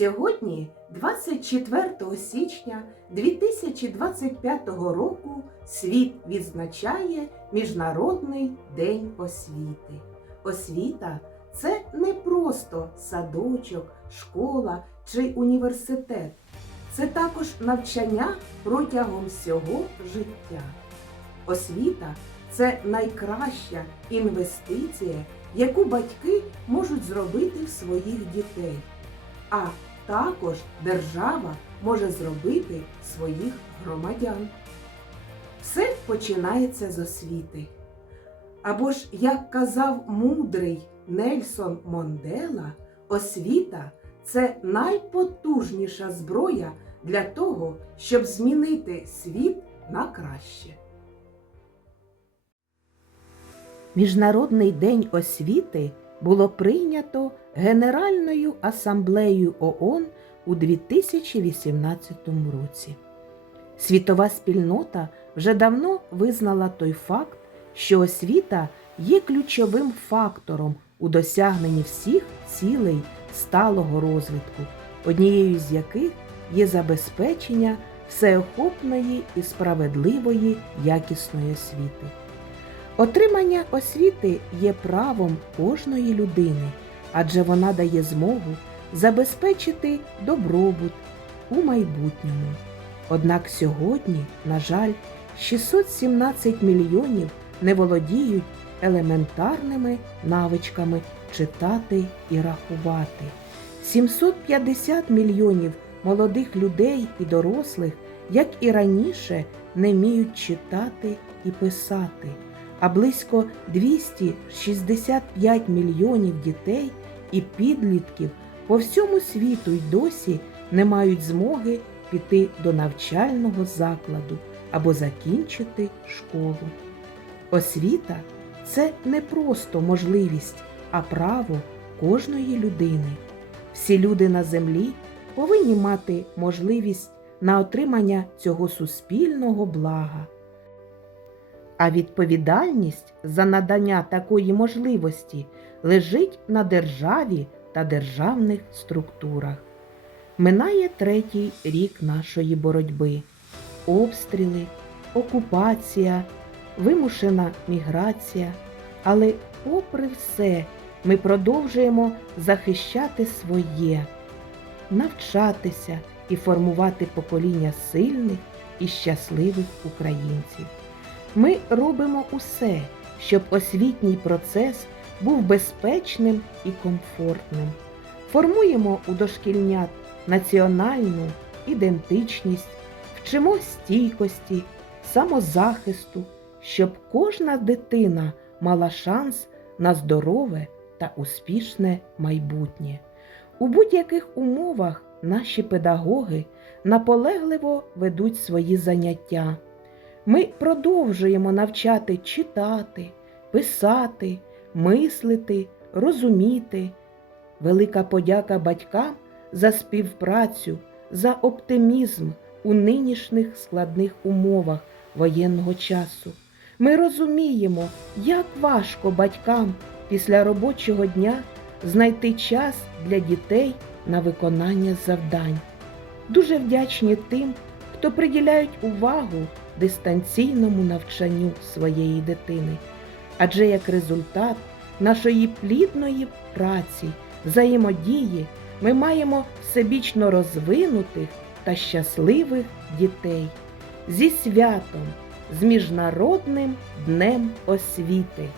Сьогодні, 24 січня 2025 року, світ відзначає Міжнародний день освіти. Освіта це не просто садочок, школа чи університет. Це також навчання протягом всього життя. Освіта це найкраща інвестиція, яку батьки можуть зробити в своїх дітей. А також держава може зробити своїх громадян. Все починається з освіти. Або ж, як казав мудрий Нельсон Мондела, освіта це найпотужніша зброя для того, щоб змінити світ на краще. Міжнародний день освіти було прийнято Генеральною асамблеєю ООН у 2018 році. Світова спільнота вже давно визнала той факт, що освіта є ключовим фактором у досягненні всіх цілей сталого розвитку, однією з яких є забезпечення всеохопної і справедливої якісної освіти. Отримання освіти є правом кожної людини, адже вона дає змогу забезпечити добробут у майбутньому. Однак сьогодні, на жаль, 617 мільйонів не володіють елементарними навичками читати і рахувати. 750 мільйонів молодих людей і дорослих, як і раніше, не вміють читати і писати а близько 265 мільйонів дітей і підлітків по всьому світу й досі не мають змоги піти до навчального закладу або закінчити школу. Освіта це не просто можливість, а право кожної людини. Всі люди на землі повинні мати можливість на отримання цього суспільного блага. А відповідальність за надання такої можливості лежить на державі та державних структурах. Минає третій рік нашої боротьби: обстріли, окупація, вимушена міграція. Але, попри все, ми продовжуємо захищати своє, навчатися і формувати покоління сильних і щасливих українців. Ми робимо усе, щоб освітній процес був безпечним і комфортним. Формуємо у дошкільнят національну ідентичність, вчимо стійкості, самозахисту, щоб кожна дитина мала шанс на здорове та успішне майбутнє. У будь-яких умовах наші педагоги наполегливо ведуть свої заняття. Ми продовжуємо навчати читати, писати, мислити, розуміти. Велика подяка батькам за співпрацю, за оптимізм у нинішніх складних умовах воєнного часу. Ми розуміємо, як важко батькам після робочого дня знайти час для дітей на виконання завдань. Дуже вдячні тим, хто приділяють увагу дистанційному навчанню своєї дитини, адже як результат нашої плідної праці, взаємодії ми маємо всебічно розвинутих та щасливих дітей зі святом, з Міжнародним днем освіти.